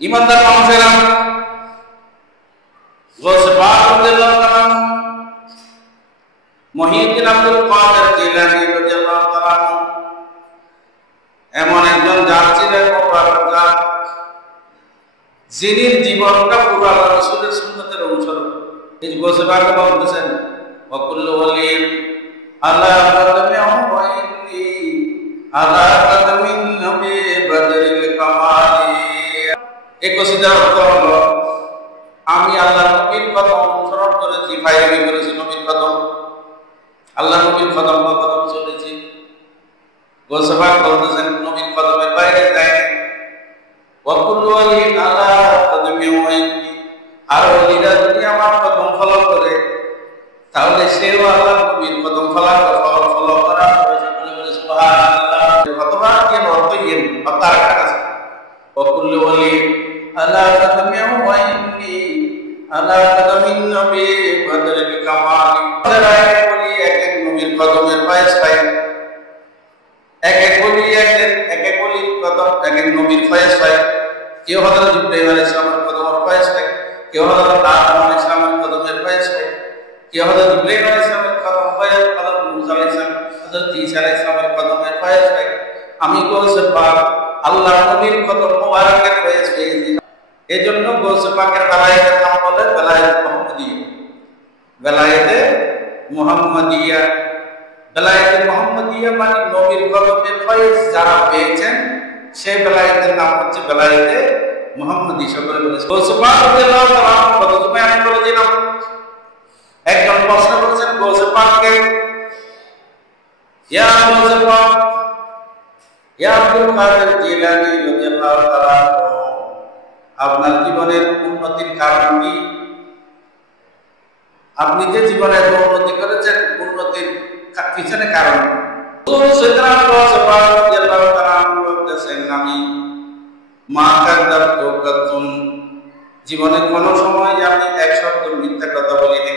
ইমানদার মানুষেরা গৌসে পাক রাদিয়াল্লাহু তাআলা মুহিউদ্দিন আব্দুল কাদের জিলানী রাদিয়াল্লাহু তাআলা এমন একজন জাতির প্রকারটা যিনি জীবনটা পুরো আল্লাহর রাসূলের সুন্নতের অনুসরণ। এই গৌসে পাক বলতেছেন ওয়াকুল্লু ওয়ালিন আলা কাদামিহি ওয়াইনি আলা কাদামিন নবী বদরিল কামালি। এই কসিদার অর্থ হলো আমি আল্লাহর নবীর কথা অনুসরণ করেছি, ফাইরামি করেছি নবীর কদম, আল্লাহ নবীর কদম চলেছি। গৌসে পাক বলতেছেন নবীর কদমের বাইরে যায়নি। ওয়াকুল্লু ওয়ালিন আলা কাদামিহি ওয়াইনি, আর ওলিরা যদি আমার কদম ফলো করে তাহলে সেও আল্লাহ নবীর কদম ফলো করা হবে। সকলে বলে সুবহানাল্লাহ। অথবা এর অর্থ এর তার কাছে ওয়াকুল্লু ওয়ালিন আলা কাদামিহি ওয়াইনি আলা কাদামিন নবী বদরিল কামালি। যারা বলি এক এক নবীর কদমের পায়েস পায়, এক এক বলি কদম এক এক নবীর পায়েস পায়। কেউ হযরত ইব্রাহিম আলাইহিস সালামের কদমের পায়েস পায়, কেউ হযরত আদম আলাইহিস সালামের কদমের পায়েস পায়, কেউ হযরত ইব্রাহিম আলাইহিস সালামের কদম পায়, হযরত মুসা আলাইহিস সালাম, হযরত ঈসা আলাইহিস সালামের কদমের পায়েস পায়। আমি গৌসে পাক আল্লাহর নবীর কদম মোবারকের পায়েস পেয়েছি। এজন্য গৌসে পাকের বেলায়েতের নাম বলে বেলায়েত মুহাম্মদিয়া। বেলায়েতে মুহাম্মদিয়া, বেলায়েতে মুহাম্মদিয়া মানে নবীর কদমের পায়েস যারা পেয়েছেন সেই বেলায়েতের নাম হচ্ছে বেলায়েতে মুহাম্মদি। সকলে বলে গৌসে পাক রাদিয়াল্লাহু তাআলা কত সময় আমি বলেছিলাম, একজন প্রশ্ন করেছেন গৌসে পাককে, ইয়া গৌসে পাক ইয়া আব্দুল কাদের জিলানী রাদিয়াল্লাহু তাআলা, আপনার জীবনের উন্নতির কারণ কি? আপনি যে জীবনে উন্নতি করেছেন উন্নতির পিছনে কারণ আমি মা কাদ্দাবতুম, জীবনে কোন সময় আমি এক শব্দ মিথ্যা কথা বলিনি।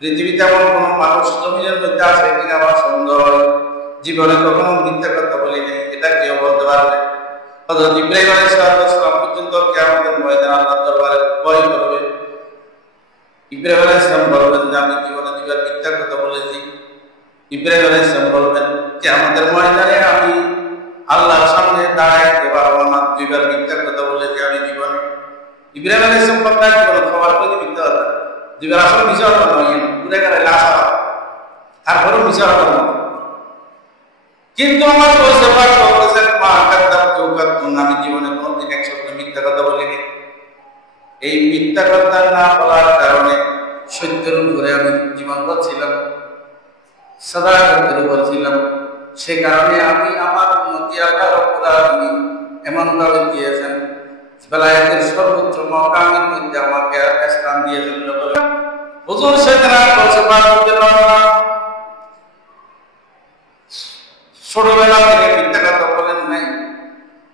পৃথিবীতে এমন কোন মানুষ জমিনের মধ্যে আছে কিনা আমার সন্দেহ, জীবনে কখনো মিথ্যা কথা বলিনি, এটা কেউ বলতে পারবে? হযরত ইব্রাহিম আলাইহিস সালাম পর্যন্ত কিয়ামতের ময়দানে আল্লাহর দরবারে ভয় করবে। ইব্রাহিম আলাইহিস সালাম বলবেন যে আমি জীবনে দুইবার মিথ্যা কথা বলেছি। ইব্রাহিম আলাইহিস সালাম বলবেন কিয়ামতের ময়দানে আমি আল্লাহর সামনে দাঁড়াইতে পারবো না, দুইবার মিথ্যা কথা বলেছি আমি জীবনে। ইব্রাহিম আলাইহিস সালাম বললেন কোনো খবর করে মিথ্যা কথা, দুইবার আসলে মিথ্যা কথা নয়, পুরো করে লাশ তারপরে মিথ্যা কথা না। কিন্তু আমার গৌসে পাক বলেছেন মা কাদ্দাবতুম, আমি জীবনে কোনোদিন এক শব্দ মিথ্যা কথা বলিনি। এই মিথ্যা কথা না বলার কারণে সত্যের উপরে আমি জীবন করছিলাম, সাদাকাতের উপর ছিলাম। সে কারণে আমি আমার উন্নতি আল্লাহ রাব্বুল আলামিন এমন ভাবে দিয়েছেন, বেলায়েতের সর্বোচ্চ মাকামের মধ্যে আমাকে স্থান দিয়েছেন। হুজুর সাইয়েদনা গৌসে পাক রাদিয়াল্লাহু তাআলা ছোটবেলা থেকে মিথ্যা কথা বলেন নাই।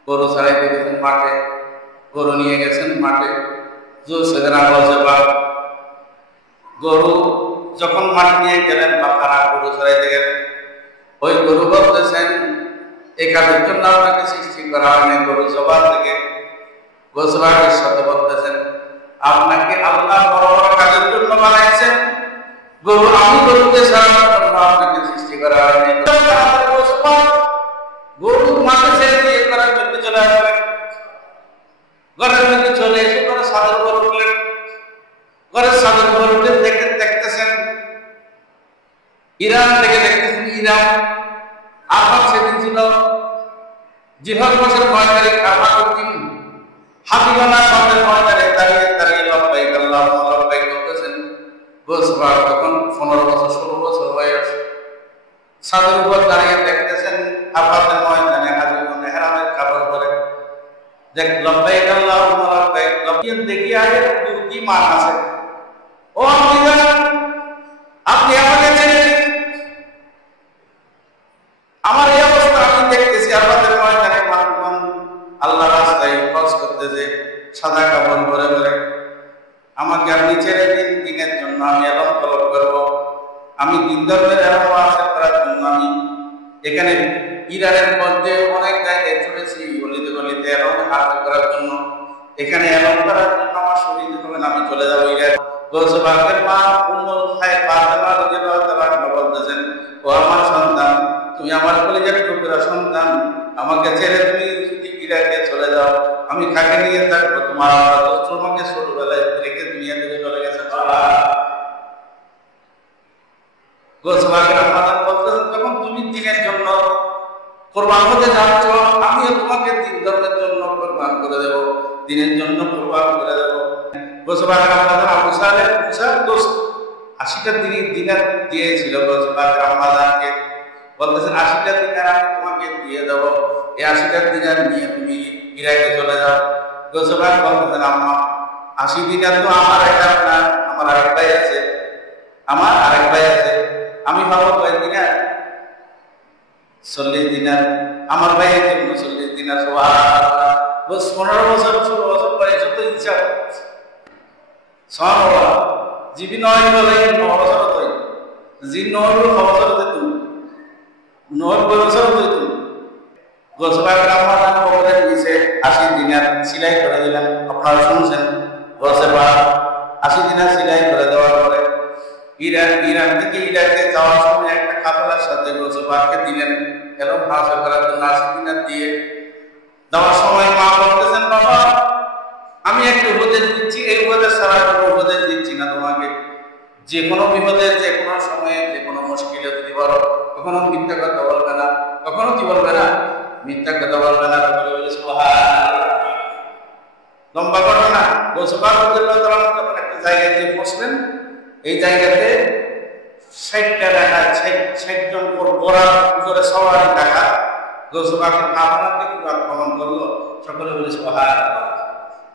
গরু ছাড়াইতে গেছেন মাঠে, গরু নিয়ে গেছেন মাঠে। হুজুর সাইয়েদনা গৌসে পাক গরু যখন মাঠে নিয়ে গেলেন বা তারা গরু ছাড়াইতে গেলেন, ওই গরু বলতেছেন এই কাজের জন্য আপনাকে সৃষ্টি করা হয়নি। গরু জবান থেকে গৌসে পাকের সাথে বলতেছেন আপনাকে আল্লাহ বড় বড় কাজের জন্য বানাইছেন, গরু আমি গরুকে ছাড়ানোর জন্য আপনাকে সৃষ্টি করা হয়নি। গরু মাঠে ছেড়ে দিয়ে ঘরের মধ্যে চলে আসলেন, ঘরের মধ্যে চলে এসে ঘরে ছাদের উপর উঠলেন। ঘরের ছাদের উপর উঠে দেখতেছেন ইরান থেকে দেখতেছেন ইরান। আরফাত সেদিন ছিল জিলহজ মাসের 9 তারিখ, আরফাতের দিন। হাফিজানা সামনের ময়দানে দাঁড়িয়ে দাঁড়িয়ে লব্বাইক আল্লাহুম্মা লব্বাইক বলতেছেন। গৌসে পাক তখন 15 বছর 16 বছর বয়স। ছাদের উপর দাঁড়িয়ে দেখতেছেন আরফাতের ময়দানে হাজীগণ ইহরামের কাপড় পরে দেখ লব্বাইক আল্লাহুম্মা লব্বাইক লব্বাইক দেখি আগে কি মান আছে। ও আপনি আমাকে চেনেন? আমার এই অবস্থা আমি দেখতেছি আরফাতের ময়দানে মানুষজন আল্লাহর রাস্তায় খরচ করতেছে সাদা কাপড় পরে পরে। আমাকে আপনি ছেড়ে দিন, দিনের জন্য আমি এলম তলব করবো। আমি দিন ধর্মের এলম আশা করার জন্য আমি এখানে ইরানের মধ্যে অনেক জায়গায় ছুটেছি, গলিতে গলিতে এলম আশা করার জন্য। এখানে এমন করার জন্য আমার শরীর হবেন, আমি চলে যাবো ইরাক। গৌসে পাকের মা উম্মুল খায়র ফাতেমা রাদিয়াল্লাহু তাআলা আনহা বলতেছেন, ও আমার সন্তান, তুমি আমার কলিজার টুকরা সন্তান, আমাকে ছেড়ে তুমি যদি ইরাকে চলে যাও, আমি কাকে নিয়ে থাকবো? তোমার তোমাকে ছোটবেলায় রেখে দুনিয়া থেকে চলে গেছে। গৌসে পাকের আম্মা বলতেছেন, যখন তুমি দিনের জন্য কোরবান হতে যাচ্ছ, আমিও তোমাকে দিন ধর্মের জন্য কোরবান করে দেব, দিনের জন্য কোরবান করে দেব। গৌসে পাকের আম্মা আবু সালেহ মুসার দোস্ত 80টা দিনার দিয়েছিল। গৌসে পাকের আম্মাকে বলতেছেন, 80টা দিনার আমি তোমাকে দিয়ে দেব, এই 80টা দিনার নিয়ে তুমি ইরাকে চলে যাও। গৌসে পাক বলতেছেন, আম্মা 80 দিনার তো আমার একা না, আমার আরেক ভাই আছে, আমার আরেক ভাই আছে, আমি ভাবো কয় দিনার? 40 দিনার। আমার ভাইয়ের জন্য 40 দিনার। সুবহানাল্লাহ। 15 বছর 16 বছর বয়স তো ইচ্ছা সুবহানাল্লাহ। জিবি নয় বলে 9 বছর হই, জি 9 বছর হতে তুমি 9 বছর হতে তুমি। গৌসে পাকের আম্মা বলেন নিচে 80 দিনার সিলাই করে দিলেন। আপনারা শুনছেন, গৌসে পাক 80 দিনার সিলাই করে দেওয়ার পরে ইরান থেকে ইরাকে যাওয়ার সময় একটা কাফেলার সাথে গৌসে পাককে দিলেন এলম হাসিল করার জন্য 80 দিনার দিয়ে দেওয়ার সময় মা বলতেছেন, বাবা আমি একটা উপদেশ দিচ্ছি, এই উপদেশ ছাড়া কোনো উপদেশ দিচ্ছি না তোমাকে। যে কোনো বিপদে, যে কোনো সময়ে, যে কোনো মুশকিলে যদি বলো, কখনো মিথ্যা কথা বলবে না, কখনো কি বলবে না? মিথ্যা কথা বলবে না। লম্বা ঘটনা। গৌসে পাক রাদিয়াল্লাহু তাআলা যখন একটা জায়গায় গিয়ে বসলেন, এই জায়গাতে 60টা টাকা 60 জন ঘোড়ার উপরে সওয়ারি টাকা গৌসে পাকের কাফেলাকে আক্রমণ করলো। সকলে বলে সুবহানাল্লাহ।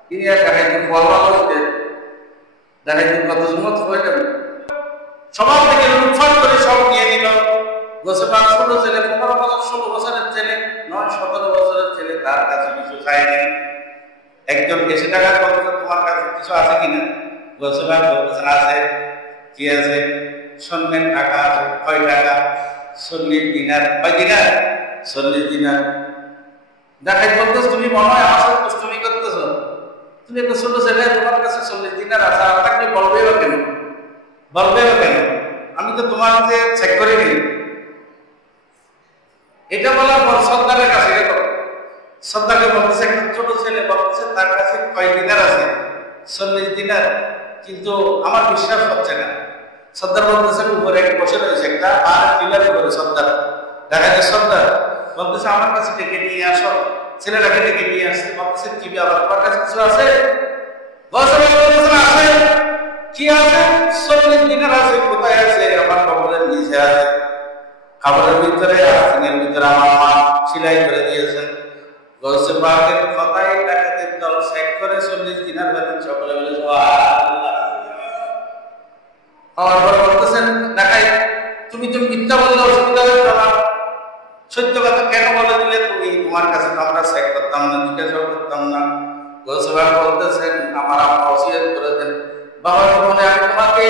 তিনি এক হাইতে বলবা বলতে দেখাইতে কত জুমত হয়ে যাবে, সবার থেকে লুটফাট করে সব নিয়ে নিল। গৌসে পাক ছোট ছেলে, 15 বছর 16 বছরের ছেলে, 9-17 বছরের ছেলে, তার কাছে কিছু চায়নি। একজন এসে টাকা বলতে, তোমার কাছে কিছু আছে কিনা? গৌসে পাক বলতেছেন, আছে। কি আছে? স্বর্ণের টাকা আছে। কয় টাকা? 40 দিনার। কয় দিনার? 40 দিনার। দেখাই বলতেছ, তুমি মনে হয় আমার সাথে দুষ্টুমি করতেছ, তুমি একটা ছোট ছেলে, তোমার কাছে 40 দিনার আছে, আর তাকে বলবে বা কেন? বলবে বা কেন? আমি তো তোমার যে চেক করে নিই। এটা বলার পর সর্দারের কাছে গেল। সর্দারকে বলতেছে, একটা ছোট ছেলে বলতেছে তার কাছে কয় দিনার আছে? 40 দিনার। কিন্তু আমার বিশ্বাস হচ্ছে না। সর্দার বলতেছেন, উপরে বসে রয়েছে একটা আর টিলার উপরে সর্দার। দেখা যায় সর্দার বলতেছে, আমার কাছে ডেকে নিয়ে আসো। ছেলেটাকে ডেকে নিয়ে আসছে। বলতেছে, কি ব্যাপার, তোমার কাছে কিছু আছে? আছে। কি আছে? 40 দিনার আছে। কোথায় আছে? আমার কবরের নিচে আছে। খাবারের ভিতরে, আসিনের ভিতরে আমার মা সেলাই করে দিয়েছেন। গৌসে পাকের কথাই টাকাতে দল সেট করে 40 দিনার বেতন। সকলে বলে সুবহানাল্লাহ। আবার বলতেছেন, দেখাই তুমি তো মিথ্যা বললে অসুবিধা হচ্ছে না, সত্য কথা কেন বলে দিলে তুমি? তোমার কাছে তো আমরা চেক করতাম না, জিজ্ঞাসা করতাম না। গৌসে পাক বলতেছেন, আমার আম্মা ওসিয়ত করে দেন, বাবা জীবনে আমি তোমাকে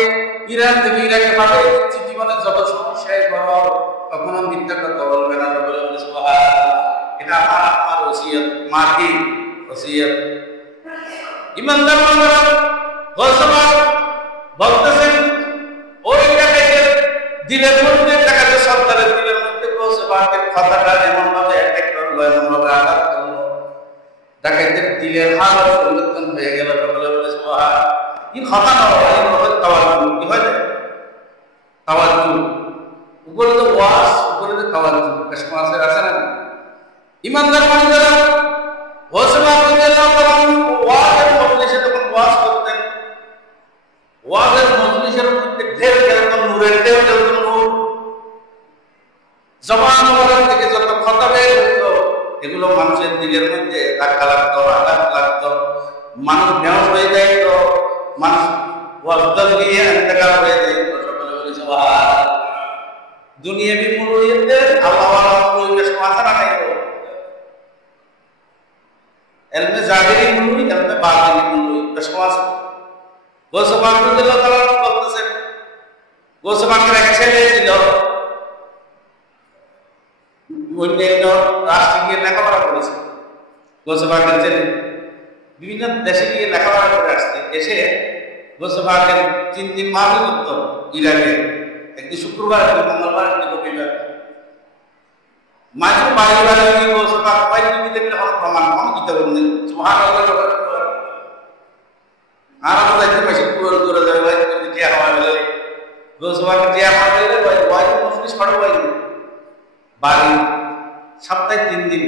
ইরান থেকে ইরাকে পাঠিয়ে দিচ্ছি, জীবনে যত সমস্যায় বলো কখনো মিথ্যা কথা বলবে না। সকলে বলে সুবহানাল্লাহ। এটা আমার আম্মার ওসিয়ত। মা কি ওসিয়ত? ইমানদার বান্দারা, গৌসে পাক বলতেছেন, ওই টাকাকে দিলের মধ্যে, টাকাতে সর্দারের দিলের মধ্যে গৌসে পাকের কথাটা এমন ভাবে অ্যাটাক করলো, এমন ভাবে আঘাত করলো, ডাকাতের দিলের হালত পরিবর্তন হয়ে গেল। সকলে বলে সুবহানাল্লাহ। এই কথা না হয়, এই হবে তাওয়াজ্জু। কি হয়? তাওয়াজ্জু। উপরে তো ওয়াজ, উপরে তো তাওয়াজ্জু। বেশ মাসে আছে না? ইমানদার বান্দারা, গৌসে পাক রাদিয়াল্লাহু তাআলা ওয়াজের মজলিসে যখন ওয়াজ করতেন, ওয়াজের মজলিসের মধ্যে ঢের যেরকম নূরের ঢের যেরকম নূর, জবান মোবারক থেকে যত কথা বের হতো, এগুলো মানুষের দিলের মধ্যে ধাক্কা লাগতো, আঘাত লাগতো, মানুষ বেহুশ হয়ে যাইত, মানুষ ওয়াজদাল দিয়ে ইন্তেকাল হয়ে যাইত। সকলে বলে সুবহানাল্লাহ। দুনিয়াবি মুলুইয়াতে আল্লাহওয়ালা পরিবেশ মাথা নাই তো। এলমে জাহিরি মুলুই, এলমে বাতিনি মুলুই বেশ আছে। গৌসে পাক রাদিয়াল্লাহু তাআলা বলতেছেন, গৌসে পাকের এক ছেলে ছিল, অন্যান্য রাষ্ট্রে গিয়ে লেখাপড়া করেছে। গৌসে পাকের ছেলে বিভিন্ন দেশে গিয়ে লেখাপড়া করে আসছে, এসে গোসবাকের 3 দিন মাহফিল করতো ইরাকে, একটি শুক্রবার, একটি মঙ্গলবার, একটি রবিবার। মাঝে বাড়ি বাড়ি গোসবাক কয়েক দিতে গেলে হলো প্রমাণ কোনো কিতাব নেই। সুবহানাল্লাহ। আর আমরা দেখতে পাইছি পুরো দূরে যাবে ভাই টিয়া হওয়া গেলে গোসবাকে টিয়া হওয়া গেলে ভাই মুসলিম ছড়ো ভাই বাড়ি সপ্তাহে 3 দিন।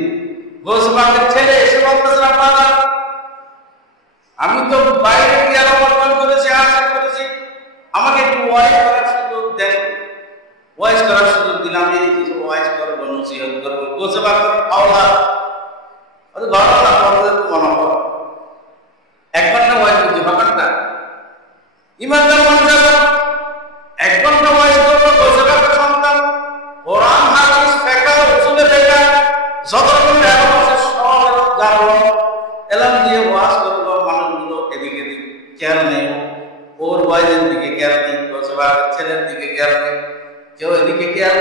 গোসবাকের ছেলে এসে বলতেছে আপনারা আমি তো বাইরে গিয়ে অর্জন করেছি, আশা করেছি, আমাকে একটু ওয়াইজ করার সুযোগ দেন। ওয়াইজ করার সুযোগ দিলাম, আমি কিছু ওয়াইজ করবো, নসিহত করবো। গোসবাকের আওলা ওদের ঘটনা আমাদের মনে হয় 1 ঘন্টা ওয়াইজ করছি, 1 ঘন্টা ইমানদার মানুষ 1 ঘন্টা ওয়াইজ করবো। গোসবাকের সন্তান কোরআন হাদিস ফিকহ উসুলে ফিকহ যত রকম এলম আছে সব জানলো, এলম দিয়ে ওয়াজ করলো। মানুষগুলো এদিকে খেয়াল নেই, ওর ওয়াইজের দিকে খেয়াল নেই, গোসবাকের ছেলের দিকে খেয়াল নেই, কেউ এদিকে খেয়াল,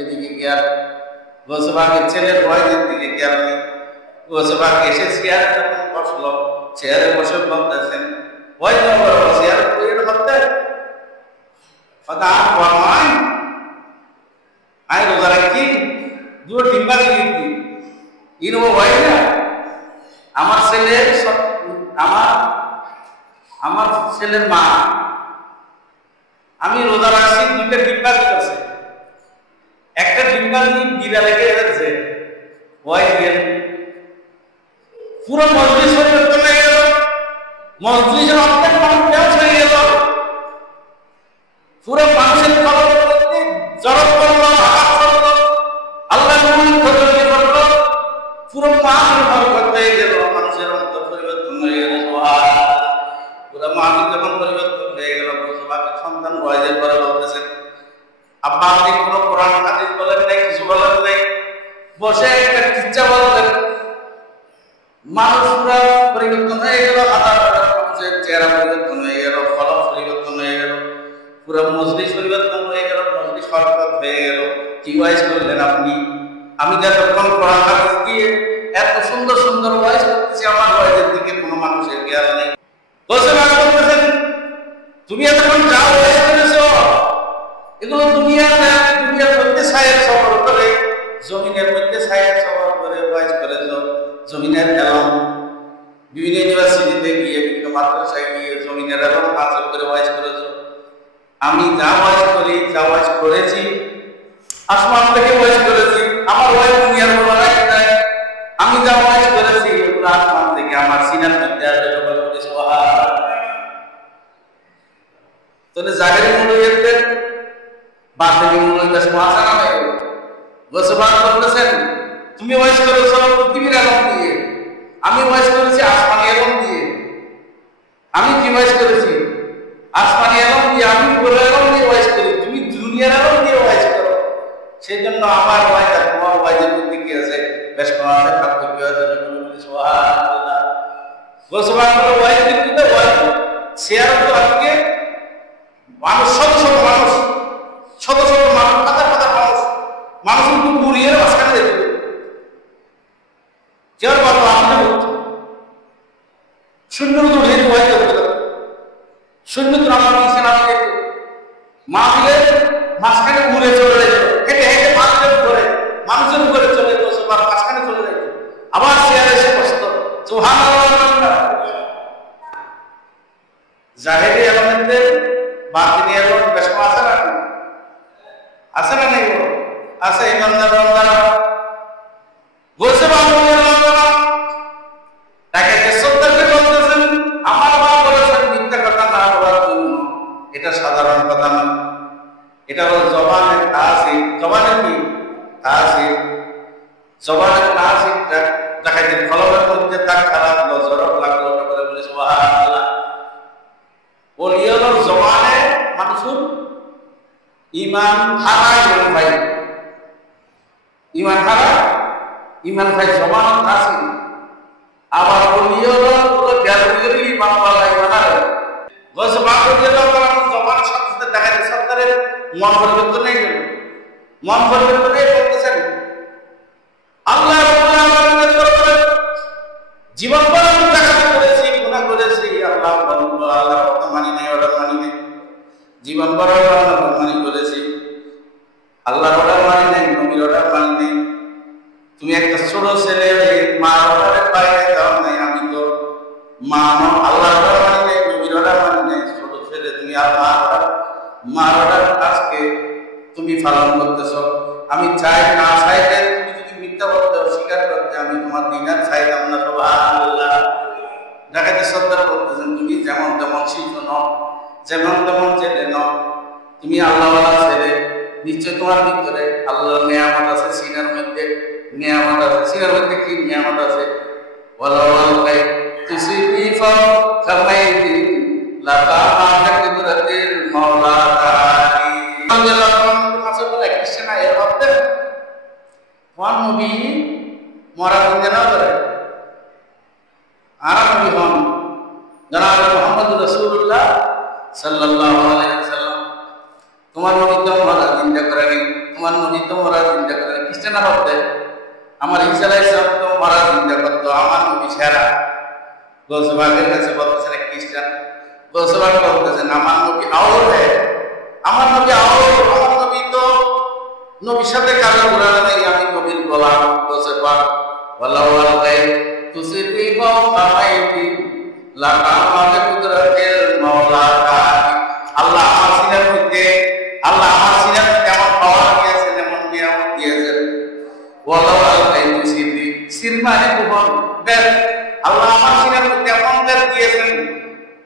এদিকে খেয়াল, গোসবাকের ছেলের ওয়াইজের দিকে খেয়াল নেই। গোসবাক এসে চেয়ারে যখন বসলো, চেয়ারে বসে বলতেছেন ওয়াইজ চেয়ার তৈরি করতে আয় রোজা রাখি দুটো ডিম্বা দিই ইনো ওয়াই না আমার ছেলের আমার ছেলের মা, আমি রোজা রাখছি 2টা ডিম্বা দিতেছে, একটা ডিম্বা দিয়ে বিড়ালে গেছে ওয়াই গেল, পুরো মজলিস পরিবর্তন হয়ে গেল, মজলিসের অর্ধেক মানুষ বেশ হয়ে গেল, পুরো মানুষের খবর জড়ো করলো, হাত করলো, আল্লাহ করলো, পুরো মাহফিল পরিবর্তন হয়ে গেল, মানুষের অন্তর পরিবর্তন হয়ে গেল। পুরো মাহফিল যখন পরিবর্তন হয়ে গেল, গোসবাকের সন্তান ওয়াইজের পরে বলতেছেন আব্বা আপনি কোনো কোরআন হাদিস বলেন নাই, কিছু বলেন নাই, বসে একটা কিচ্ছা বলতেন। মানুষরা পরিবর্তন হয়ে গেল, মানুষের চেহারা পরিবর্তন হয়ে গেল, ফলক পরিবর্তন হয়ে গেল, পুরো মজলিস পরিবর্তন হয়ে গেল, মজলিস হরকত হয়ে গেল। কি ওয়াইজ করলেন আপনি? আমি যতক্ষণ কোরআন হাদিস দিয়ে এত সুন্দর সুন্দর ওয়াইজ করতেছি, আমার ওয়াইজের দিকে কোনো মানুষের খেয়াল নেই। গোসবাক বলতেছেন তুমি এতক্ষণ যা ওয়াইজ করেছো এগুলো দুনিয়ার মধ্যে ছায়ের সফর করে, জমিনের মধ্যে ছায়ের সফর করে ওয়াইজ করেছো, জমিনের এলম বিভিন্ন ইউনিভার্সিটিতে গিয়ে, বিভিন্ন মাদ্রাসায় গিয়ে জমিনের এলম হাসিল করে ওয়াইজ করেছো। আমি যা ওয়াইজ করি, যা ওয়াইজ করেছি আসমান থেকে ওয়াইজ করেছি, আমার ওয়াইজ দুনিয়ার কোনো রাইট নাই, আমি যা ওয়াইজ করেছি এগুলো আসমান থেকে আমার সিনার মধ্যে আসবে। তাহলে জাহেরি মুলুইয়াতদের বাতিনি মুলুইয়াতদের সমস্যা না নাই। গোসবাক বলতেছেন তুমি ওয়াইজ করেছো পৃথিবীর এলম দিয়ে, আমি ওয়াইজ করেছি আসমানি এলম দিয়ে। আমি কি ওয়াইজ করেছি? আসমানি এলম দিয়ে, আমি পুরো এলম দিয়ে ওয়াইজ করি, তুমি দুনিয়ার এলম দিয়ে ওয়াইজ করো। সেই জন্য আমার ওয়াইজ আর তোমার ওয়াইজের মধ্যে কি আছে? বেশ আছে, পার্থক্য আছে। সুবহানাল্লাহ। গোসবাক ওয়াইজ কিন্তু ওয়াইজ শেয়ার তো আজকে মানুষ শত শত মানুষ, শত শত মানুষ, হাজার হাজার মানুষ, মানুষ কিন্তু মুড়িয়ে মাঝখানে দেখবে কেউ বলো আমাদের বলছে শূন্য তো ঢেকে ওয়াইজ করতে হবে, শূন্য তো আমার নিচে না দেখবে মাহফিলের মাঝখানে ঘুরে চলে যেত, হেঁটে হেঁটে মাহফিলের উপরে মানুষের উপরে চলে যেত, সবার মাঝখানে চলে যেত, আবার চেয়ারে এসে বসত। সুবহানাল্লাহ। জাহেরি এলমের বাতিনি এলম বেশ আছে না? আছে না নেই? আছে। ইমানদার বান্দা গোসবাক তাকে শ্রদ্ধাকে বলতেছেন আমার মা বলেছেন মিথ্যা কথা না বলার জন্য। এটা সাধারণ কথা না, এটা হলো জবানের তাসির। জবানের কি তাসির? জবানের তাসিরটা দেখাইতে ফলকের মধ্যে তার খারাপ জরক লাগলো করে বলে সুবহানাল্লাহ। ওলিয়ার জবানে মানুষের ইমান হারায় ভাই, ইমান হারায়, ইমান ভাই জবান তাসির। আবার ওলিয়ার পুরো গ্যালারির ইমান वाला ইমান হারায়। গোসবাক জবান সাথে দেখাইতে সরকারের মন পরিবর্তন হয়ে গেল, মন পরিবর্তন হয়ে বলতেছেন আল্লাহ রাব্বুল আলামিনের দরবারে জীবন জীবন বড় মানে করেছি, আল্লাহর অর্ডার মানি নাই, নবীর অর্ডার মানি নাই। তুমি একটা ছোট ছেলে মার অর্ডারের বাইরে যাও নাই। আমি তো মা আল্লাহর অর্ডার মানি নাই, নবীর অর্ডার মানি নাই। ছোট ছেলে তুমি আর মার অর্ডার আজকে তুমি পালন করতেছ। আমি চাই না চাইলে তুমি যদি মিথ্যা করতে অস্বীকার করতে, আমি তোমার দিনার চাইতাম না। সুবহানাল্লাহ। ডাকাতে শ্রদ্ধা করতেছেন, তুমি যেমন তেমন শিশু নও, যেমন তেমন ছেলে নও, তুমি আল্লাহওয়ালা ছেলে। নিশ্চয় তোমার ভিতরে আল্লাহর নিয়ামত আছে, সিনার মধ্যে নিয়ামত আছে। সিনার মধ্যে কি নিয়ামত আছে? ওয়ালাওয়াল গায় তুসিবি ফামাইদি লাকামা বিকুদরাতিল মাওলা তাআলা। আল্লাহ মাসাবুল কিসনা এর মধ্যে কোন নবী মরা দিনা করে আর নবী হন জনাব মুহাম্মদ রাসূলুল্লাহ সাল্লাল্লাহু আলাইহি ওয়াসাল্লাম। তোমার নবী তো মরা দিনা করেনি, তোমার নবী তো মরা দিনা করে কিসনা হতে আমার ঈসা আলাইহিস সালাম তো মরা দিনা করতো। আমার নবী সেরা গোসবাগের কাছে বলতেছেন এক খ্রিস্টান, গোসবাগ বলতেছেন আমার নবী আওর হয়, আমার নবী আওর, আমার নবী তো নবীর সাথে কাজে ঘোরানো নাই। আমি নবীর গোলাম। গোসবাগ ওয়ালাওয়াল গায় তুসিবি ফামাইদি লাকামা বিকুদরাতিল মাওলা তাআলা। আল্লাহ আমার সিনার মধ্যে, আল্লাহ আমার সিনার মধ্যে এমন পাওয়ার দিয়েছেন, এমন নিয়ামত দিয়েছেন। ওয়ালাওয়াল গায় তুসিবি সিরমানে কুবন বের, আল্লাহ আমার সিনার মধ্যে এমন বের দিয়েছেন,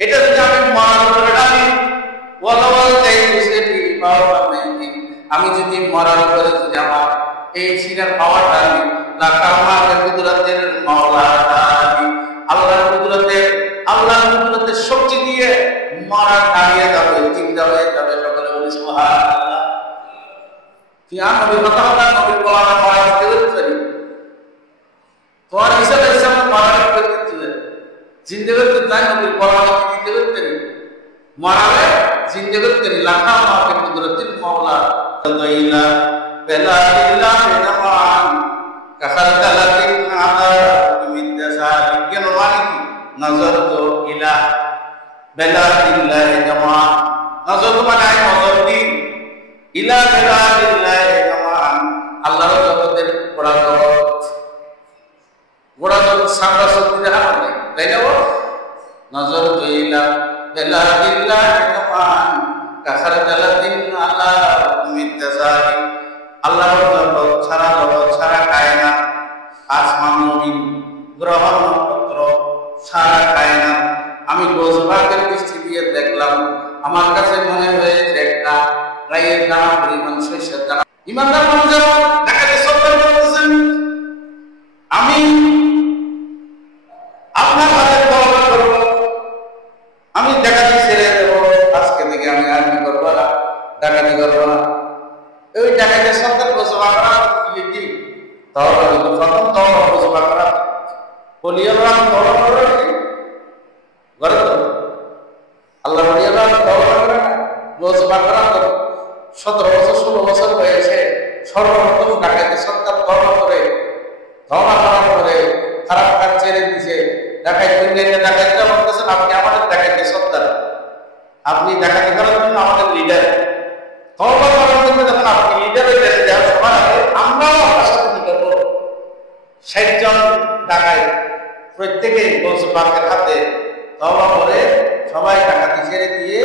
এটা যদি আমি মরার উপরে ডালি, ওয়ালাওয়াল গায় তুসিবি ফামাইদি, আমি যদি মরার উপরে যদি আমার এই সিনার পাওয়ারটা আমি লাকামা বিকুদরাতিল মাওলা তাআলা, আল্লাহর কুদরতের শক্তি দিয়ে মারা দাঁড়িয়ে যাবে, চিন্তা হয়ে যাবে। সকলে বলি সুবহানাল্লাহ। কি আমি কথা নবীর কোরআনে মারা দিতে পারি? তোমার ঈসা আলাইহিস সালাম মারা করতেছিলেন, জিন্দেগি করতে নাই, নবীর কোরআনে দিতে পারি, মারালে জিন্দেগি করতে লাকামা বিকুদরাতিল মাওলা তাআলা বেলা ইল্লা বিনামান কাখালতালাতিন আলা মিদ্দাসালি। কেন মানে কি? নজর তো ইলা বেলাদিল্লাহি জামান, নজর মানে নজর দিন ইলা বেলাদিল্লাহি জামান, আল্লাহর জগতের বড় জগৎ, বড় জগৎ সামনে শক্তি দেখা হয়, তাই না? নজর তো ইলা বেলাদিল্লাহি জামান কাখালতালাতিন আলা মিদ্দাসালি, আল্লাহর জগৎ সারা জগৎ, সারা কায়নাত, আসমান জমিন গ্রহ নক্ষত্র, সারা কায়নাত আমি গোসবাগের দৃষ্টি দিয়ে দেখলাম। আমার কাছে মনে হয়েছে একটা গায়ের দানা পরিমাণ শস্যের দানা। ইমানদার মানুষের ডাকাতে সত্তর বলতেছেন, আমি আপনার হাতে তওবা করব, আমি ডাকাতি ছেড়ে দেব, আজকে থেকে আমি আর কি করব না, ডাকাতি করব না। ওই ডাকাতের সত্তর গোসবা করা কি তওবা, প্রথম তওবা গোসবা করা বলিয়াল্লাহ তওবা করে ঘরে তো আল্লাহ বলিয়াল্লাহ তওবা করে না, গোসবা করা তো 17 বছর 16 বছর বয়সে সর্বপ্রথম ডাকাতে সত্তর তওবা করে, তওবা করার পরে খারাপ কাজ ছেড়ে দিয়েছে। ডাকাত দুনিয়াতে ডাকাতরা বলতেছেন আপনি আমাদের ডাকাতে সত্তর, আপনি ডাকাতি করার জন্য আমাদের লিডার, তওবা করার জন্য যখন আপনি লিডার হয়ে গেছেন, যার সবার আগে আমরাও আপনার সাথে কি করবো? 60 জন ডাকাত প্রত্যেকে গোসবাগের হাতে তওবা করে সবাই ডাকাতি ছেড়ে দিয়ে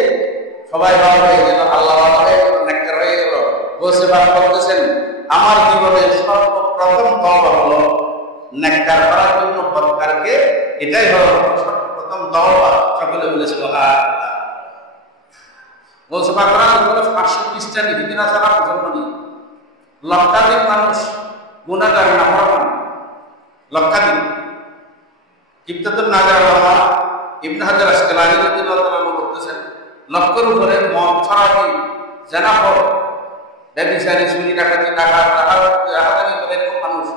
সবাই ভালো হয়ে গেল, আল্লাহ ভালো হয়ে গেল, নেককার হয়ে গেল। গোসবাগ বলতেছেন আমার জীবনে সর্বপ্রথম তওবা হলো নেককার করার জন্য পরকারকে, এটাই হলো সর্বপ্রথম তওবা। সকলে বলে সুবহানাল্লাহ। গোসবাগ করার জন্য 500 খ্রিস্টান হিদিন আসার জন্য নেই, লক্ষাধিক মানুষ গুনাহগার নাফরমান, লক্ষাধিক। ইবতাদুন নাজার আল্লামা ইবনে হাজার আসকালানী রাদিয়াল্লাহু তাআলা বলতেছেন লক্ষের উপরে মদ ছাড়াবি, জানাফর, ব্যভিচারী, চুরি, ডাকাতি, হাতামি করে এরকম মানুষ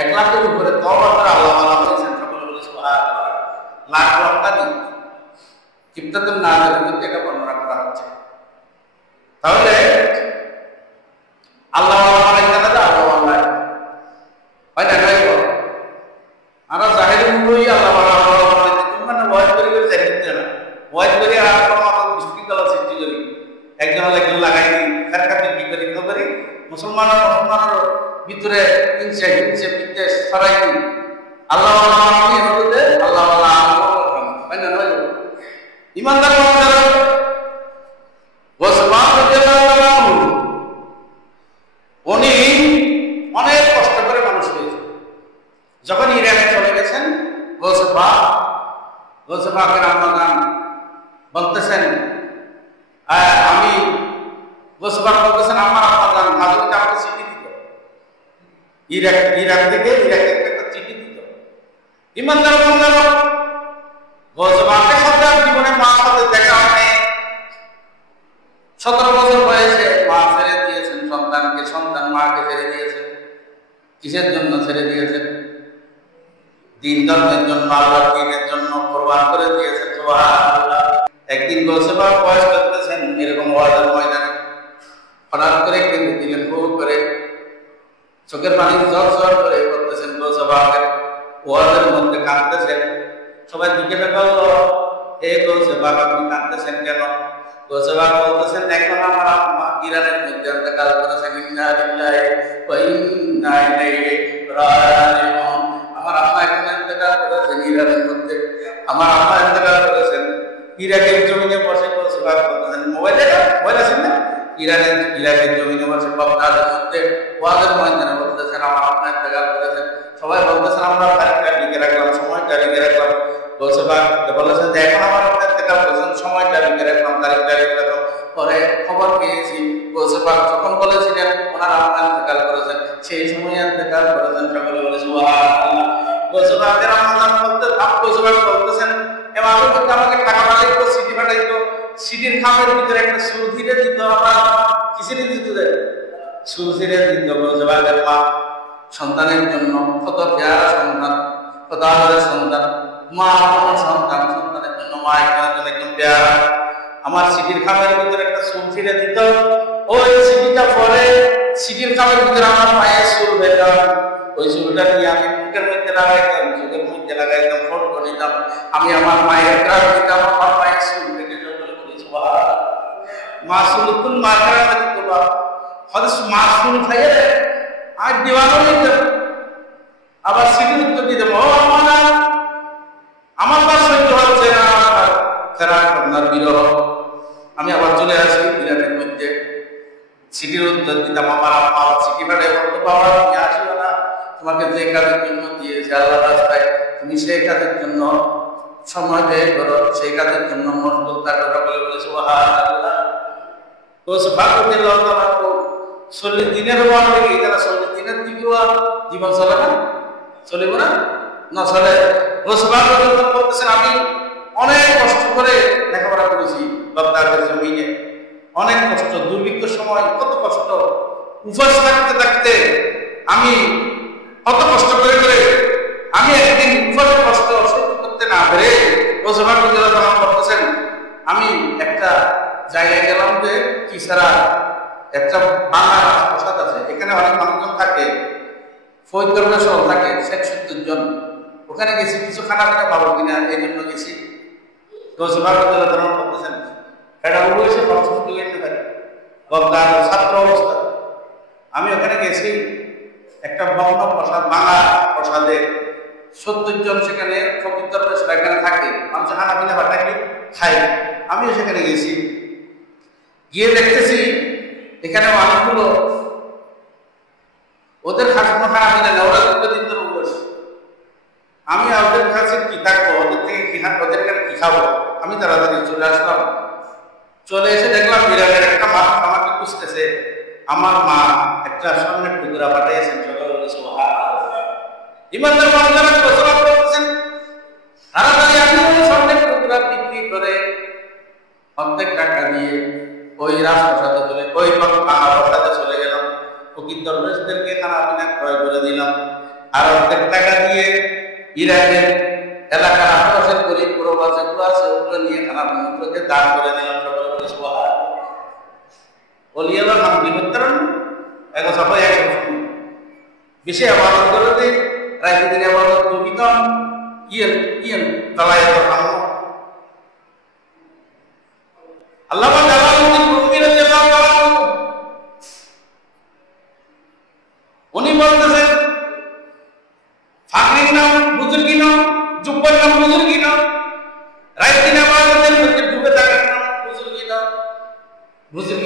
1 লাখের উপরে তওবা করে আল্লাহ তাআলা বলেছেন। সকলে বলে সুবহানাল্লাহ। লাখ লক্ষাধিক ইবতাদুন নাজারের মধ্যে এটা বর্ণনা করা হচ্ছে। তাহলে আল্লাহ হয় না নাই আমরা জাহেরি মুই আল্লাহ মানে ওয়াজ করে জাহির না, ওয়াজ করে আর বিশৃঙ্খলা সৃষ্টি করি। মুসলমানের ভিতরে হিংসা বিদ্বেষ ছড়াই আল্লাহ ইমানদার উনি অনেক কষ্ট করে মানুষ হয়েছে। যখন ইরাকে চলে গেছেন গোসেফাকের আম্মাজান বলতেছেন, আমি গোসেফাক বলতেছেন আমার আম্মাজান মাঝে মাঝে আমাকে চিঠি দিত, ইরাক থেকে একটা চিঠি দিত। ইমানদার গোসেফাকের সাথে জীবনে মার সাথে দেখা হয়নি। 17 বছর বয়সে মা ছেড়ে দিয়েছেন সন্তানকে, সন্তান মাকে ছেড়ে দিয়েছেন। কিসের জন্য ছেড়ে দিয়েছেন? দিন ধর্মের জন্য, আল্লাহর দ্বীনের জন্য কোরবান করে দিয়েছেন। সুবহানাল্লাহ। একদিন গোসেফাক বয়স করতেছেন এরকম ওয়াজের ময়দানে, হঠাৎ করে কেঁদে দিলেন, খুব করে চোখের পানি ঝরঝর করে করতেছেন। গোসেফাকের ওয়াজের মধ্যে কাঁদতেছেন। সবাই দিকে তাকালো, হে গোসেফাক আপনি কাঁদতেছেন কেন? গোসেফাক বলতেছেন, এখন আমার আম্মা ইরানের মধ্যে ইন্তেকাল করেছেন, ইন্না লিল্লাহি ওয়া ইন্না ইলাইহি রাজিউন। আমার আম্মা এখন ইন্তেকাল করেছেন ইরানের মধ্যে, আমার আম্মা ইন্তেকাল করেছেন ইরাকের জমিনে বসে। গোসেফাক বলতেছেন, মোবাইল আছেন না, ইরাকের জমিনে বসে বাগদাদের মধ্যে ওয়াজের ময়দানে বলতেছেন আমার আম্মা ইন্তেকাল করেছেন। সবাই বলতেছেন আমরা তারিখটা লিখে রাখলাম, সময়টা লিখে রাখলাম। গোসেফাক বলেছেন যে এখন আমার ইন্তেকাল করেছেন, সময়টা লিখে রাখলাম, তারিখটা লিখে রাখলাম। পরে খবর পেয়েছি গোসেফাক যখন বলেছিলেন ওনার আম্মা ইন্তেকাল করেছেন, সেই সময় ইন্তেকাল করেছেন। সকলে বলে সুবহানাল্লাহ। গোসেফাকের আম্মা গোসেফাক বলতেছেন, এমাকে আমাকে টাকা পাঠাইতো, সিটি পাঠাইতো, সিটির খামের ভিতরে একটা সুর ধীরে দিত, আমরা কিসিরে দিত, সুর ধীরে দিত। গোসেফাকের মা সন্তানের জন্য কত পেয়ারা সন্তান, কত আদরের সন্তান, মা সন্তানের জন্য মা একদম পেয়ারা। আমার সিটির খামের ভিতরে একটা সুর ছিঁড়ে দিত, ওই সিটিটা পরে সিটির খামের ভিতরে আমার পায়ে সুর বেরোতাম, ওই সুরটা নিয়ে আমি মুখের মধ্যে লাগাইতাম, চোখের মধ্যে লাগাইতাম, ফটো নিতাম, আমি আমার মায়ের গ্রাম দিতাম, আমার পায়ে সুর বেঁধে মাসুলুল মারকারা দিত বা হয়তো মাসুল খাইয়ে আর দিওয়ানো নিতাম, আবার সিটির উত্তর দিতাম, ও আমার পা সহ্য হচ্ছে না, আপনার বিরহ, আমি আবার চলে আসি ইরানের মধ্যে। সিটির উত্তর দিতাম, আমার আম্মা সিটি পাঠায় বলতো, বাবা তুমি আসিও না, তোমাকে যে কাজের জন্য দিয়েছে আল্লাহ রাস্তায় তুমি সেই কাজের জন্য সময় ব্যয় করো, সেই কাজের জন্য মশগুল থাকো। সকলে বলে সুবহানাল্লাহ। গোসেফাক রাদিয়াল্লাহু তাআলা 40 দিনের ওয়ার লেগে যারা 40 দিনের দিকেও জীবন চলে না, চলিব না, না চলে। গোসেফাক রাদিয়াল্লাহু তাআলা বলতেছেন, আমি অনেক কষ্ট করে লেখাপড়া করেছি বাগদাদের জমিনে, অনেক কষ্ট, দুর্ভিক্ষের সময় কত কষ্ট, উপবাস থাকতে থাকতে আমি কত কষ্ট করে আমি একদিন উপবাসের কষ্ট সহ্য করতে না পেরে গোসেফাক রাদিয়াল্লাহু তাআলা বলতেছেন, আমি একটা জায়গায় গেলাম যে কিসারা একটা বাংলা প্রসাদ আছে, এখানে অনেক মানুষজন থাকে, ফৌজ দরবেশ থাকে 60-70 জন, ওখানে গেছি কিছু খানা পিনা পাবো কিনা এই জন্য গেছি। গোসেফাক রাদিয়াল্লাহু তাআলা বলতেছেন, এটা বয়সে প্রথম দিকে পারি বাগদাদ ছাত্র অবস্থা আমি ওখানে গেছি, একটা ভগ্ন প্রসাদ, বাংলা প্রসাদে 70 জন সেখানে ফকির দরবেশরা এখানে থাকে, মানুষ খানা পিনা বা থাকলে খাই। আমিও সেখানে গেছি, গিয়ে দেখতেছি এখানে মানুষগুলো ওদের খানা পিনা নেই, ওরা দীর্ঘদিন ধরে উপবাস। আমি ওদের কাছে কি থাকবো, ওদের থেকে ওদের এখানে কি খাবো, আমি তাড়াতাড়ি চলে আসলাম। চলে এসে দেখলাম বিড়ালের একটা মা আমাকে খুঁজতেছে, আমার মা একটা স্বর্ণের টুকরা পাঠিয়েছেন। ইমানদার বান্দারা গোসেফাক করতেছেন, তাড়াতাড়ি আমি স্বর্ণের টুকরা বিক্রি করে অর্ধেক টাকা দিয়ে ওই রাজপ্রাসাদে চলে, ওই বাংলা প্রসাদে চলে গেলাম, ফকির দরবেশদেরকে খানা পিনা ক্রয় করে দিলাম, আর অর্ধেক টাকা দিয়ে ইরাকের এলাকার আশেপাশের গরিব প্রবাস যেগুলো আছে ওগুলো নিয়ে খানা পিনাগুলোকে দান করে দিলাম। সকলে বলে সুবহানাল্লাহ। ওলিয়াল্লাহর নাম বিবর্তন এক সবাই একসাথে বেশি আবাদত করে দিই, রাইতে দিনে আবাদত দুবিতম ইয়েন তালায় আল্লাহ জালালউদ্দিন রুমি রাদিয়াল্লাহু তাআলা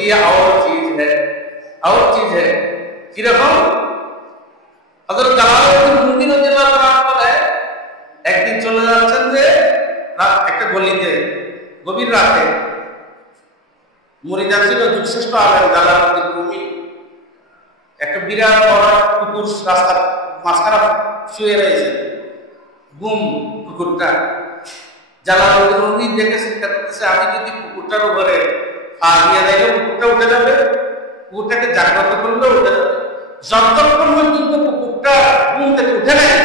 ये और चीज है কিরকম হযরত জালালউদ্দিন রুমি রাদিয়াল্লাহু তাআলা বলে একদিন চলে যাচ্ছেন যে একটা গলিতে গভীর রাতে মুরিদ ছিল যুগশ্রেষ্ঠ আলেম জালালউদ্দিন রুমি একটা বিরাট বড় কুকুর রাস্তার মাঝখানে শুয়ে রয়েছে গুম কুকুরটা জালালউদ্দিন রুমি দেখে চিন্তা করতেছে আমি যদি কুকুরটার উপরে পা দিয়ে দেয় কুকুরটা উঠে যাবে কুকুরটাকে জাগ্রত করলে উঠে যাবে যতক্ষণ পর্যন্ত কুকুরটা ঘুম থেকে উঠে নেয়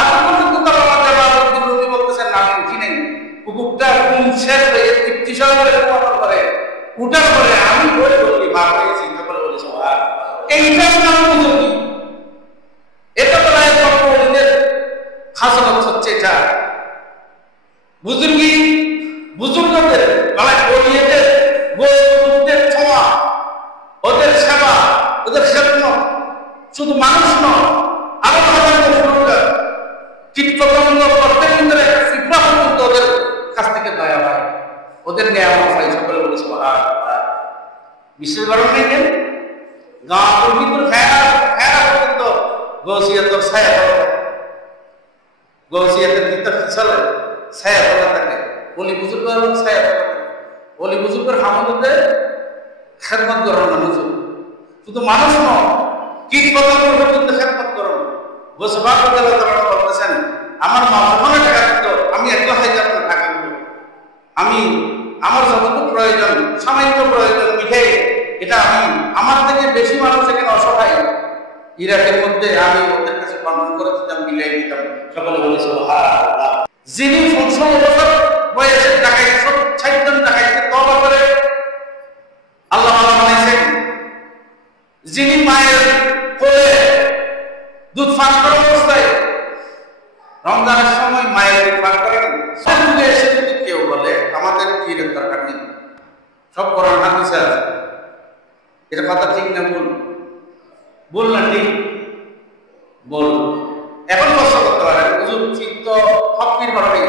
এতক্ষণ পর্যন্ত আমার জালালউদ্দিন রুমি বলতেছেন আমি উঠি নেই কুকুরটা ঘুম শেষ হয়ে তৃপ্তি সহকারে ঘুমানোর পরে উঠার পরে আমি বলে বলি বার হয়ে চিন্তা করে বলেছি এইটার নাম বুঝুনি এটা বলা হয় বড়দের খাসলত হচ্ছে এটা বুজুর্গদের গলায় বলিয়েদের বড়দের ছোঁয়া ওদের সেবা ওদের খেদমত শুধু মানুষ নয় আরো আমাদের কীট পতঙ্গ প্রত্যেক দিনের একটা ফিটরা পর্যন্ত ওদের কাছ থেকে দয়া হয় ওদের নেওয়া হয় সকলে বলেছে বিশেষ কারণে কেন গাঁর ভিতর ফেরা পর্যন্ত গৌসিয়াতের ছায়া গৌসিয়াতের ভিতর চলে ছায়া তোলা থাকে অলি বুজুর্গের ছায়া তোলা থাকে অলি বুজুর্গের হামদতে খেদমত করেন না হুজুর শুধু মানুষ নয় কীট পতঙ্গ পর্যন্ত খেদমত করেন গোসবা বলতেছেন আমার মা ওখানে টাকা দিত আমি একলা খাইতে আপনার টাকাগুলো আমি আমার যতটুকু প্রয়োজন সামান্য প্রয়োজন মিঠে এটা আমি আমার থেকে বেশি মানুষ এখানে অসহায় ইরাকের মধ্যে আমি ওদের কাছে কন্ট্রোল করে দিতাম মিলাই দিতাম সকলে বলেছিল যিনি ১৬ বছর বয়সে টাকায় ৬০ জন টাকায় তওবা করে আল্লাহ বানাইছেন যিনি মায়ের কোলে দুধ পান করার অবস্থায় রমজানের সময় মায়ের দুধ পান করেন যুগে এসে যদি কেউ বলে আমাদের কি দরকার নেই সব কোরআন হাদিসে আছে এটা কথা ঠিক না বল না ঠিক বল এখন প্রশ্ন করতে পারে হুজুর ঠিক তো হক ফির করবে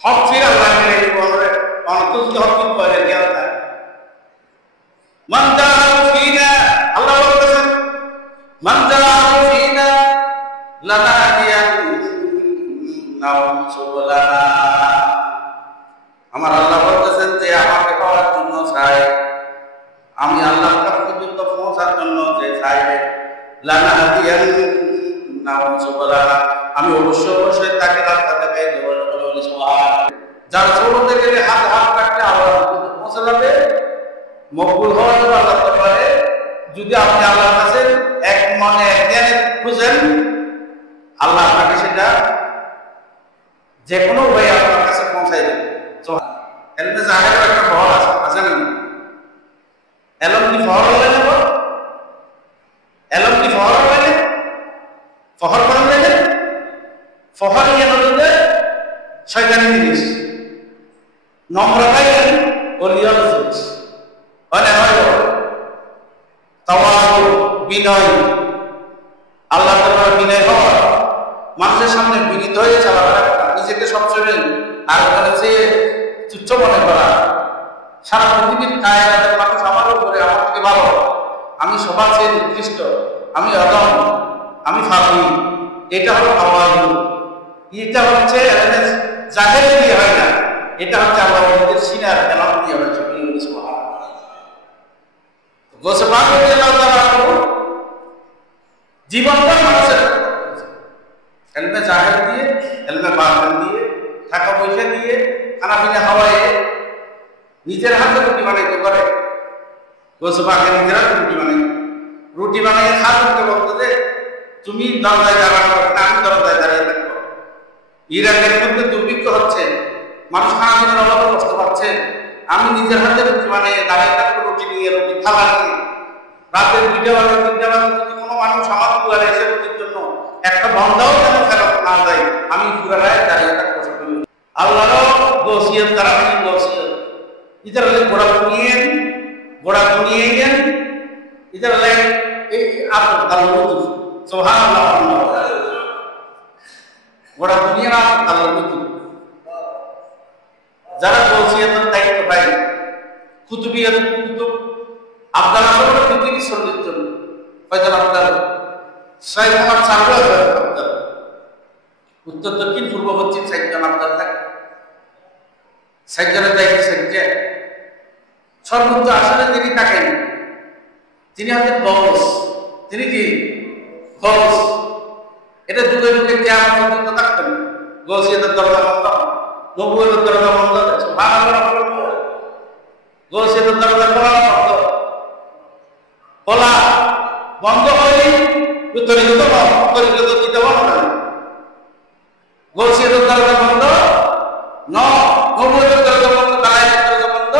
হক ফির আল্লাহ মেনে বলবে অন্ত যদি হক ফির করে কি আল্লাহ মান জাআ ফিনা আল্লাহ বলতেছেন মান জাআ ফিনা লানাদিয়ান্নাহু সুবুলানা আমার আল্লাহ বলতেছেন যে আমাকে পাওয়ার জন্য চায় আমি আল্লাহর কাছে পর্যন্ত পৌঁছার জন্য যে চাইবে লানাদিয়ান্নাহু সুবুলানা আমি অবশ্যই তাকে রাস্তা দেখাই দেব বলে সুবহান যার সৌরতে গেলে হাত কাটতে আল্লাহ পৌঁছে যাবে মকবুল হওয়ার আল্লাহ দরবারে যদি আপনি আল্লাহর কাছে এক মনে এক জ্ঞানে খুঁজেন আল্লাহ আপনাকে সেটা যে কোনো উপায়ে আপনার কাছে পৌঁছাই দেবে এলমে জাহেরের একটা ফহর আছে না এলম কি ফহর হলে নেব এলম কি ফহর হলে ফহর করে নেবে ফহর নিয়ে নদীতে শয়তানি জিনিস নম্রতাই অলিয়াল জিনিস হয় না তাওয়াজু বিনয় আল্লাহ তাআলার বিনয় হওয়া মানুষের সামনে বিনীত হয়ে চলাফেরা করা নিজেকে সবসময় আর কাছে তুচ্ছ মনে করা সারা পৃথিবীর কায়নাতের মানুষ আমার উপরে আমার থেকে ভালো আমি সবার চেয়ে উৎকৃষ্ট আমি অদম আমি ফাঁকি এটা হলো আওয়াজু এটা হচ্ছে জাহের দিয়ে হয় না এটা হচ্ছে আল্লাহ ওদের সিনার এলাম দিয়ে হয়েছে জীবনটা মানুষের এলমে জাহের দিয়ে এলমে বাতিন দিয়ে টাকা পয়সা দিয়ে খানা পিনা খাওয়ায় নিজের হাতে রুটি বানাইতে পারে গোসবাকে নিজেরা রুটি বানাই খাওয়াতে বলতে যে তুমি দরজায় দাঁড়ানো না আমি দরজায় দাঁড়িয়ে থাকবো ইরাকের মধ্যে দুর্ভিক্ষ হচ্ছে মানুষ খানা পিনার অভাবে কষ্ট পাচ্ছে আমি নিজের হাতে রুটি বানিয়ে দাঁড়িয়ে থাকবো রুটি নিয়ে রুটি খাবার নিয়ে রাতের 2টা বাজে 3টা বাজে যদি কোনো মানুষ আমার দুয়ারে এসে রুটির জন্য একটা বন্ধাও যেন ফেরত না যায় আমি পুরা রায় দাঁড়িয়ে থাকবো আল্লাহর গসিয়ত তারা গসিয়ত इधर ले घोड़ा दुनिए गन इधर ले आप तलबुत सुभान अल्लाह घोड़ा दुनिया आप तलबुत যারা গসিয়তের দায়িত্ব পায় কুতুবিয়াত কুতুব আবদাল আসলে পৃথিবীর সৌন্দর্য ফয়জাল আবদাল সাইদ মোহাম্মদ সারওয়ার আবদাল উত্তর দক্ষিণ পূর্ব পশ্চিম সাইদজন আবদাল থাকে সাইদজনের দায়িত্ব সাইদে সর্বোচ্চ আসলে তিনি থাকেন তিনি হচ্ছেন গৌস তিনি কি গৌস এটা যুগে যুগে কিয়ামত পর্যন্ত থাকতেন গৌসিয়তের দরজা বন্ধ নবুয়তের দরজা বন্ধ সুবহানাল্লাহ গৌসিয়তের দরজা খোলা বন্ধ হয়নি তরিকত দিতে বলো না গৌসিয়তের দরজা বন্ধ নবুয়তের দরজা বন্ধ দালাইলের দরজা বন্ধ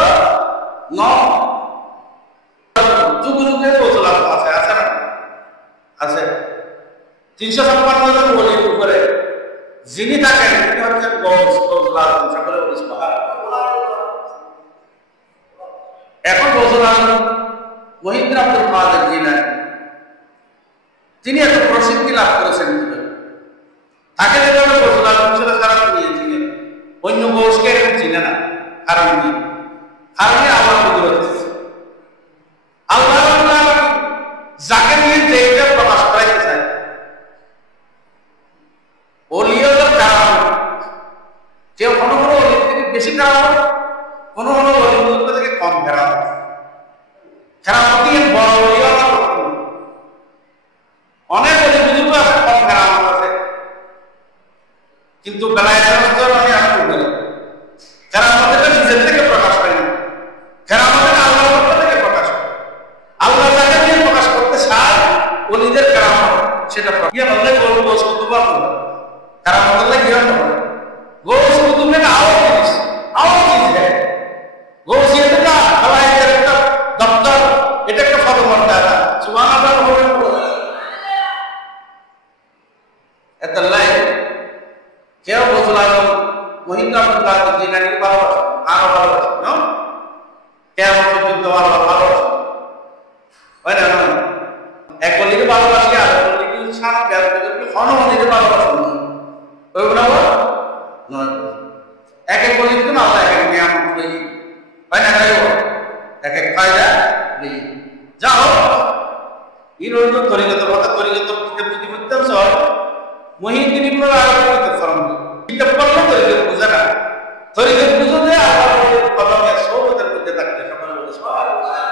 যুগে যুগে গৌসুল আজম আছে না আছে 356 জন ওলির উপরে যিনি থাকেন তিনি হচ্ছেন গৌসুল আজম সকলে বলি সুবহানাল্লাহ এখন গৌসুল আজম মহিউদ্দিন আব্দুল কাদের জিলানী তিনি এত প্রসিদ্ধি লাভ করেছেন তাকে যেভাবে গৌসুল আজম ছিল সারা নিয়েছিলেন অন্য গৌসকে এরকম চিনে না কারণ কি কারণে আল্লাহ কুদরত আল্লাহ যাকে নিয়ে যেটা প্রকাশ করাইতে চায় ওলিয়তের কারণ কেউ কোনো কোনো অলির থেকে বেশি কারণ কোনো কোনো অলির থেকে কম কারণ কেরামতি বড় অলিও না অনেক অলি বুজুর্গ আছে কম কেরামত আছে কিন্তু বেলায় অনেক আসতে পারে কেরামতের নিজের থেকে প্রকাশ পায় না কেরামতের আল্লাহর পক্ষ থেকে প্রকাশ পায় আল্লাহ যাকে নিয়ে প্রকাশ করতে চায় ও নিজের কেরামত সেটা প্রক্রিয়া বললে বলবো গোস কুতুব কেরামত বললে কি হবে গোস কুতুব में आओ चीज है গোস ये का हवाई একটা দপ্তর এটা একটা ফতোয়া সুবহানাল্লাহ এত লাই কেউ গৌসুল আজম মহিউদ্দিন আব্দুল কাদের জিলানীর ভালোবাসেন আরো ভালোবাসেন না কিয়ামত পর্যন্ত ভালোবাসেন হয় না এক অলিকে ভালোবাসি আর অলিকে সারা ব্যাপককে হনুমানকে ভালোবাসেন ওই বলাবো নয় এক এক অলিকে না আল্লাহ এক এক নিয়ামত দেই হয় না তাই এক এক ফায়দা দেই যাও ইরোদ তরিকত কথা তরিকত যদি বুঝতাম স্যার মহিউদ্দিন ইবনে আরবি করতে পারলাম কিতাব পড়লে তরিকত বুঝা না তরিকত বুঝতে আবার কলমে সৌবতের মধ্যে থাকতে সকলে বলে সুবহানাল্লাহ